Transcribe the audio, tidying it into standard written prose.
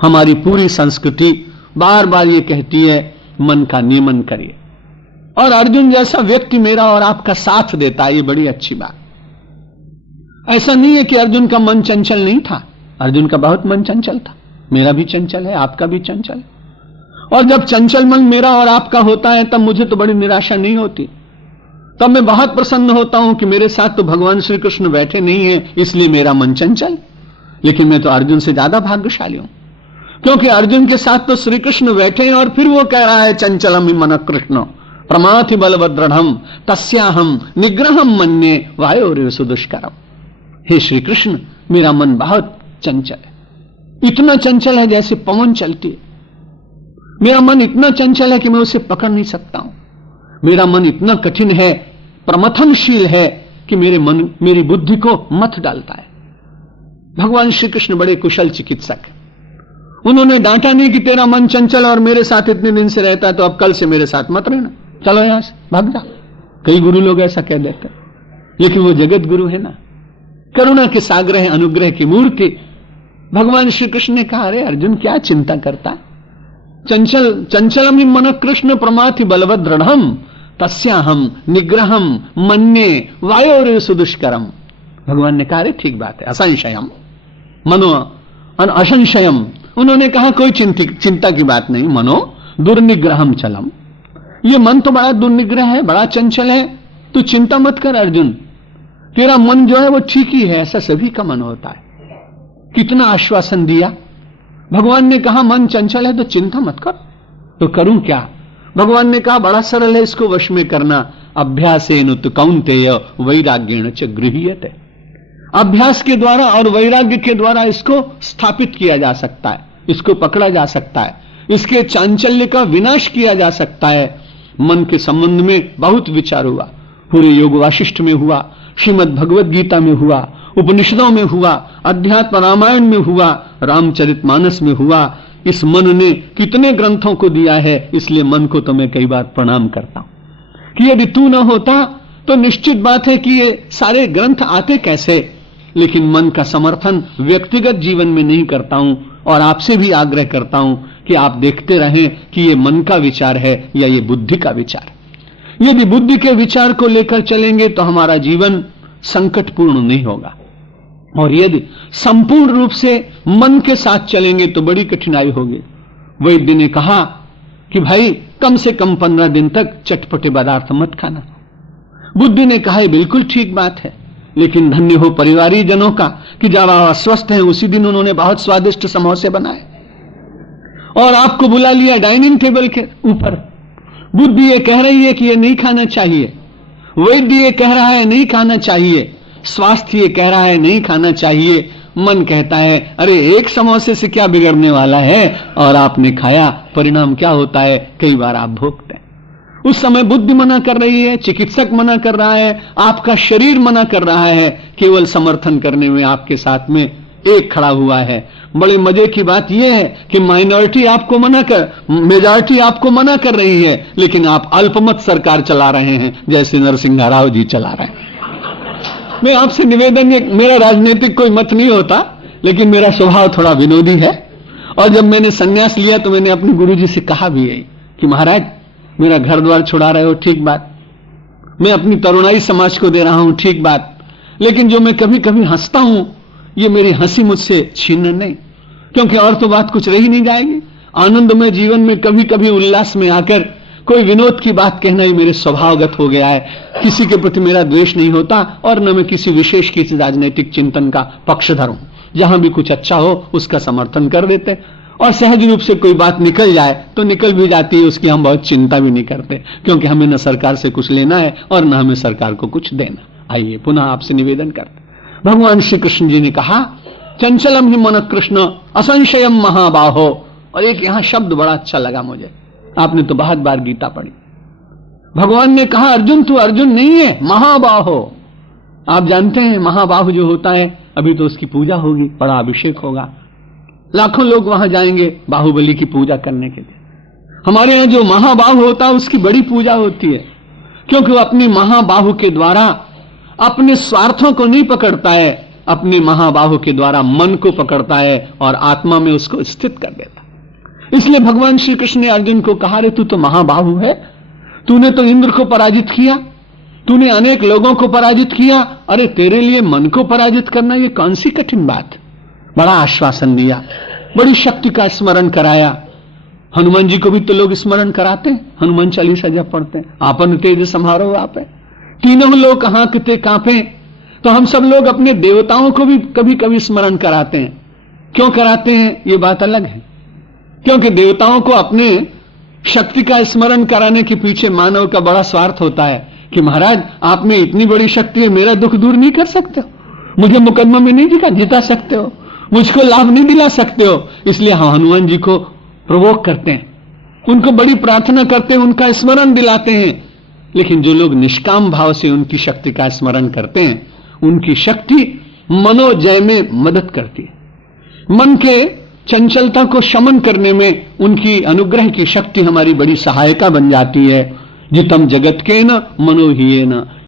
हमारी पूरी संस्कृति बार बार ये कहती है मन का नियमन करिए, और अर्जुन जैसा व्यक्ति मेरा और आपका साथ देता है, ये बड़ी अच्छी बात। ऐसा नहीं है कि अर्जुन का मन चंचल नहीं था, अर्जुन का बहुत मन चंचल था, मेरा भी चंचल है, आपका भी चंचल है। और जब चंचल मन मेरा और आपका होता है तब मुझे तो बड़ी निराशा नहीं होती, तब मैं बहुत प्रसन्न होता हूं कि मेरे साथ तो भगवान श्री कृष्ण बैठे नहीं है, इसलिए मेरा मन चंचल। लेकिन मैं तो अर्जुन से ज्यादा भाग्यशाली हूं, क्योंकि अर्जुन के साथ तो श्री कृष्ण बैठे हैं और फिर वो कह रहा है चंचलम ही मन कृष्ण प्रमाथि बलवदृढ़म तस्याहम निग्रहम मन्ये वायोरेव सुदुष्करम। हे श्री कृष्ण, मेरा मन बहुत चंचल है, इतना चंचल है जैसे पवन चलती है। मेरा मन इतना चंचल है कि मैं उसे पकड़ नहीं सकता हूं। मेरा मन इतना कठिन है, प्रमथनशील है कि मेरी बुद्धि को मथ डालता है। भगवान श्री कृष्ण बड़े कुशल चिकित्सक हैं। उन्होंने डांटा नहीं कि तेरा मन चंचल और मेरे साथ इतने दिन से रहता है तो अब कल से मेरे साथ मत रहना, चलो यहां से भाग जा। कई गुरु लोग ऐसा कह देते हैं, लेकिन वो जगत गुरु है ना, करुणा के सागर है, अनुग्रह की मूर्ति। भगवान श्री कृष्ण ने कहा, अरे अर्जुन क्या चिंता करता है, चंचलम ही मन कृष्ण प्रमाथि बलवद दृढ़म तस्याहम निग्रहम मन्ये वायोरेव सुदुष्करम। भगवान ने कहा, अरे ठीक बात है, असंशयम मनो असंशयम। उन्होंने कहा कोई चिंता की बात नहीं, मनो दुर्निग्रहम चलम। ये मन तो बड़ा दुर्निग्रह है, बड़ा चंचल है, तू चिंता मत कर अर्जुन, तेरा मन जो है वो ठीक ही है, ऐसा सभी का मन होता है। कितना आश्वासन दिया। भगवान ने कहा मन चंचल है तो चिंता मत कर, तो करूं क्या? भगवान ने कहा बड़ा सरल है इसको वश में करना, अभ्यासेन तु कौन्तेय वैराग्येण च गृह्यते। अभ्यास के द्वारा और वैराग्य के द्वारा इसको स्थापित किया जा सकता है, इसको पकड़ा जा सकता है, इसके चांचल्य का विनाश किया जा सकता है। मन के संबंध में बहुत विचार हुआ, पूरे योग वाशिष्ठ में हुआ, श्रीमद् भगवद गीता में हुआ, उपनिषदों में हुआ, अध्यात्म रामायण में हुआ, रामचरितमानस में हुआ। इस मन ने कितने ग्रंथों को दिया है, इसलिए मन को तो मैं कई बार प्रणाम करता हूं कि यदि तू न होता तो निश्चित बात है कि ये सारे ग्रंथ आते कैसे। लेकिन मन का समर्थन व्यक्तिगत जीवन में नहीं करता हूं, और आपसे भी आग्रह करता हूं कि आप देखते रहें कि ये मन का विचार है या ये बुद्धि का विचार। यदि बुद्धि के विचार को लेकर चलेंगे तो हमारा जीवन संकटपूर्ण नहीं होगा, और यदि संपूर्ण रूप से मन के साथ चलेंगे तो बड़ी कठिनाई होगी। वैद्य ने कहा कि भाई कम से कम 15 दिन तक चटपटे पदार्थ मत खाना। बुद्धि ने कहा बिल्कुल ठीक बात है, लेकिन धन्य हो परिवारी जनों का कि जब आप अस्वस्थ हैं उसी दिन उन्होंने बहुत स्वादिष्ट समोसे बनाए और आपको बुला लिया डाइनिंग टेबल के ऊपर। बुद्धि ये कह रही है कि ये नहीं खाना चाहिए, वैद्य ये कह रहा है नहीं खाना चाहिए, स्वास्थ्य ये कह रहा है नहीं खाना चाहिए। मन कहता है अरे एक समोसे से क्या बिगड़ने वाला है, और आपने खाया, परिणाम क्या होता है, कई बार आप भोगते हैं। उस समय बुद्धि मना कर रही है, चिकित्सक मना कर रहा है, आपका शरीर मना कर रहा है, केवल समर्थन करने में आपके साथ में एक खड़ा हुआ है। बड़े मजे की बात यह है कि माइनॉरिटी आपको मना कर, मेजॉरिटी आपको मना कर रही है, लेकिन आप अल्पमत सरकार चला रहे हैं जैसे नरसिंह राव जी चला रहे हैं। मैं आपसे निवेदन, मेरा राजनीतिक कोई मत नहीं होता, लेकिन मेरा स्वभाव थोड़ा विनोदी है। और जब मैंने संन्यास लिया तो मैंने अपने गुरुजी से कहा भी है कि महाराज मेरा घर द्वार छुड़ा रहे हो, ठीक बात, मैं अपनी तरुणाई समाज को दे रहा हूं, ठीक बात, लेकिन जो मैं कभी कभी हंसता हूं ये मेरी हंसी मुझसे छीन नहीं, क्योंकि और तो बात कुछ रही नहीं जाएगी। आनंदमय जीवन में कभी कभी उल्लास में आकर कोई विनोद की बात कहना ही मेरे स्वभावगत हो गया है। किसी के प्रति मेरा द्वेष नहीं होता, और न मैं किसी विशेष किसी राजनीतिक चिंतन का पक्षधर हूं। जहां भी कुछ अच्छा हो उसका समर्थन कर देते, और सहज रूप से कोई बात निकल जाए तो निकल भी जाती है, उसकी हम बहुत चिंता भी नहीं करते, क्योंकि हमें न सरकार से कुछ लेना है और न हमें सरकार को कुछ देना। आइए पुनः आपसे निवेदन करते। भगवान श्री कृष्ण जी ने कहा चंचलम ही मन कृष्ण असंशयम महाबाहो। और एक यहां शब्द बड़ा अच्छा लगा मुझे, आपने तो बहुत बार गीता पढ़ी। भगवान ने कहा अर्जुन तू अर्जुन नहीं है, महाबाहो। आप जानते हैं महाबाहु जो होता है, अभी तो उसकी पूजा होगी, बड़ा अभिषेक होगा, लाखों लोग वहां जाएंगे बाहुबली की पूजा करने के लिए। हमारे यहां जो महाबाहु होता है उसकी बड़ी पूजा होती है, क्योंकि वो अपनी महाबाहु के द्वारा अपने स्वार्थों को नहीं पकड़ता है, अपने महाबाहु के द्वारा मन को पकड़ता है और आत्मा में उसको स्थित कर देता है। इसलिए भगवान श्री कृष्ण ने अर्जुन को कहा, रे तू तो महाबाहु है, तूने तो इंद्र को पराजित किया, तूने अनेक लोगों को पराजित किया, अरे तेरे लिए मन को पराजित करना ये कौन सी कठिन बात। बड़ा आश्वासन दिया, बड़ी शक्ति का स्मरण कराया। हनुमान जी को भी तो लोग स्मरण कराते हैं, हनुमान चालीसा जब पढ़ते हैं, आपन तेज समारोह आपे, तीनों लोग हाँकते कांपे। तो हम सब लोग अपने देवताओं को भी कभी कभी स्मरण कराते हैं। क्यों कराते हैं ये बात अलग है, क्योंकि देवताओं को अपने शक्ति का स्मरण कराने के पीछे मानव का बड़ा स्वार्थ होता है कि महाराज आप में इतनी बड़ी शक्ति है, मेरा दुख दूर नहीं कर सकते हो, मुझे मुकदमा में नहीं जिता सकते हो, मुझको लाभ नहीं दिला सकते हो। इसलिए हम हनुमान जी को प्रवोक करते हैं, उनको बड़ी प्रार्थना करते हैं, उनका स्मरण दिलाते हैं। लेकिन जो लोग निष्काम भाव से उनकी शक्ति का स्मरण करते हैं, उनकी शक्ति मनोजय में मदद करती है। मन के चंचलता को शमन करने में उनकी अनुग्रह की शक्ति हमारी बड़ी सहायता बन जाती है। जितम जगत के न मनोहिये न,